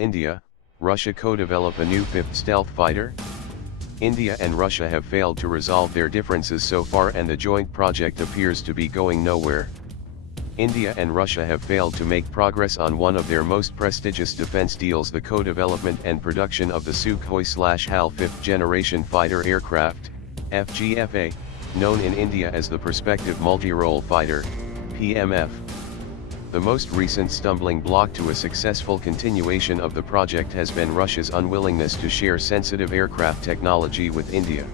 India, Russia co-develop a new fifth stealth fighter? India and Russia have failed to resolve their differences so far, and the joint project appears to be going nowhere. India and Russia have failed to make progress on one of their most prestigious defense deals, the co-development and production of the Sukhoi/HAL fifth-generation fighter aircraft, FGFA, known in India as the Prospective Multi-Role Fighter, PMF. The most recent stumbling block to a successful continuation of the project has been Russia's unwillingness to share sensitive aircraft technology with India.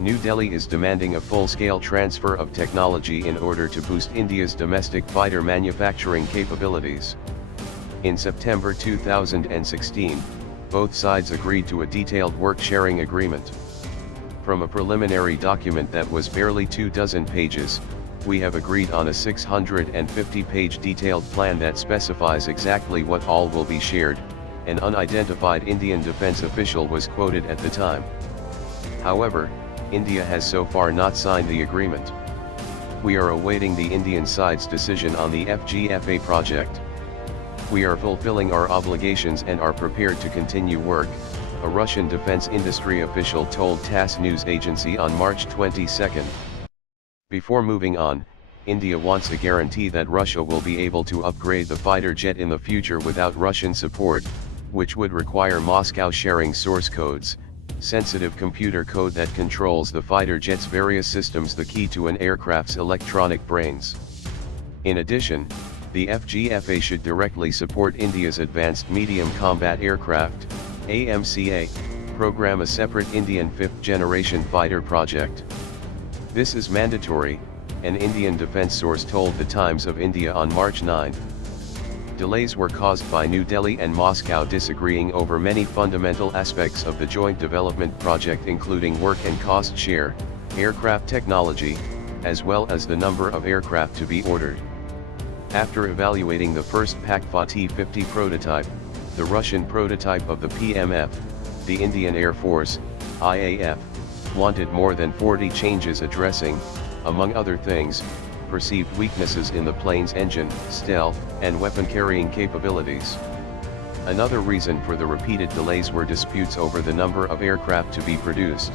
New Delhi is demanding a full-scale transfer of technology in order to boost India's domestic fighter manufacturing capabilities. In September 2016, both sides agreed to a detailed work-sharing agreement. From a preliminary document that was barely 24 pages, we have agreed on a 650-page detailed plan that specifies exactly what all will be shared, an unidentified Indian defense official was quoted at the time. However, India has so far not signed the agreement. We are awaiting the Indian side's decision on the FGFA project. We are fulfilling our obligations and are prepared to continue work, a Russian defense industry official told TASS news agency on March 22. Before moving on, India wants a guarantee that Russia will be able to upgrade the fighter jet in the future without Russian support, which would require Moscow sharing source codes, sensitive computer code that controls the fighter jet's various systems, the key to an aircraft's electronic brains. In addition, the FGFA should directly support India's Advanced Medium Combat Aircraft, AMCA, program, a separate Indian fifth-generation fighter project. This is mandatory, an Indian defense source told the Times of India on March 9. Delays were caused by New Delhi and Moscow disagreeing over many fundamental aspects of the joint development project, including work and cost share, aircraft technology, as well as the number of aircraft to be ordered. After evaluating the first pak-fa T-50 prototype, the Russian prototype of the PMF, the Indian Air Force, IAF, wanted more than 40 changes addressing, among other things, perceived weaknesses in the plane's engine, stealth, and weapon-carrying capabilities. Another reason for the repeated delays were disputes over the number of aircraft to be produced.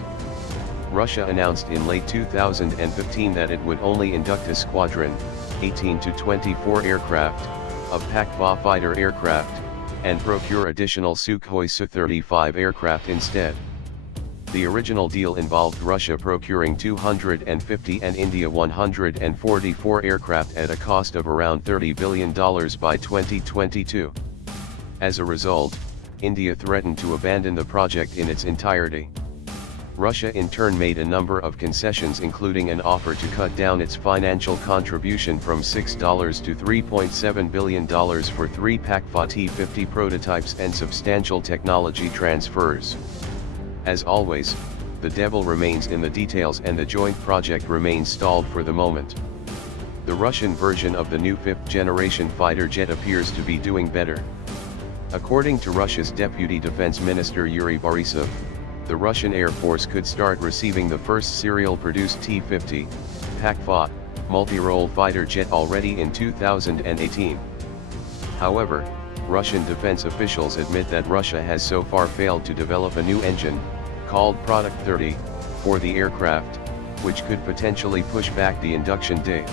Russia announced in late 2015 that it would only induct a squadron, 18 to 24 aircraft, of pak-fa fighter aircraft, and procure additional Sukhoi Su-35 aircraft instead. The original deal involved Russia procuring 250 and India 144 aircraft at a cost of around $30 billion by 2022. As a result, India threatened to abandon the project in its entirety. Russia in turn made a number of concessions, including an offer to cut down its financial contribution from $6 to $3.7 billion for 3 pak-fa T-50 prototypes and substantial technology transfers. As always, the devil remains in the details, and the joint project remains stalled for the moment. The Russian version of the new fifth-generation fighter jet appears to be doing better. According to Russia's Deputy Defense Minister Yuri Borisov, the Russian Air Force could start receiving the first serial-produced T-50, pak-fa, multi-role fighter jet already in 2018. However, Russian defense officials admit that Russia has so far failed to develop a new engine, called Product 30, for the aircraft, which could potentially push back the induction date.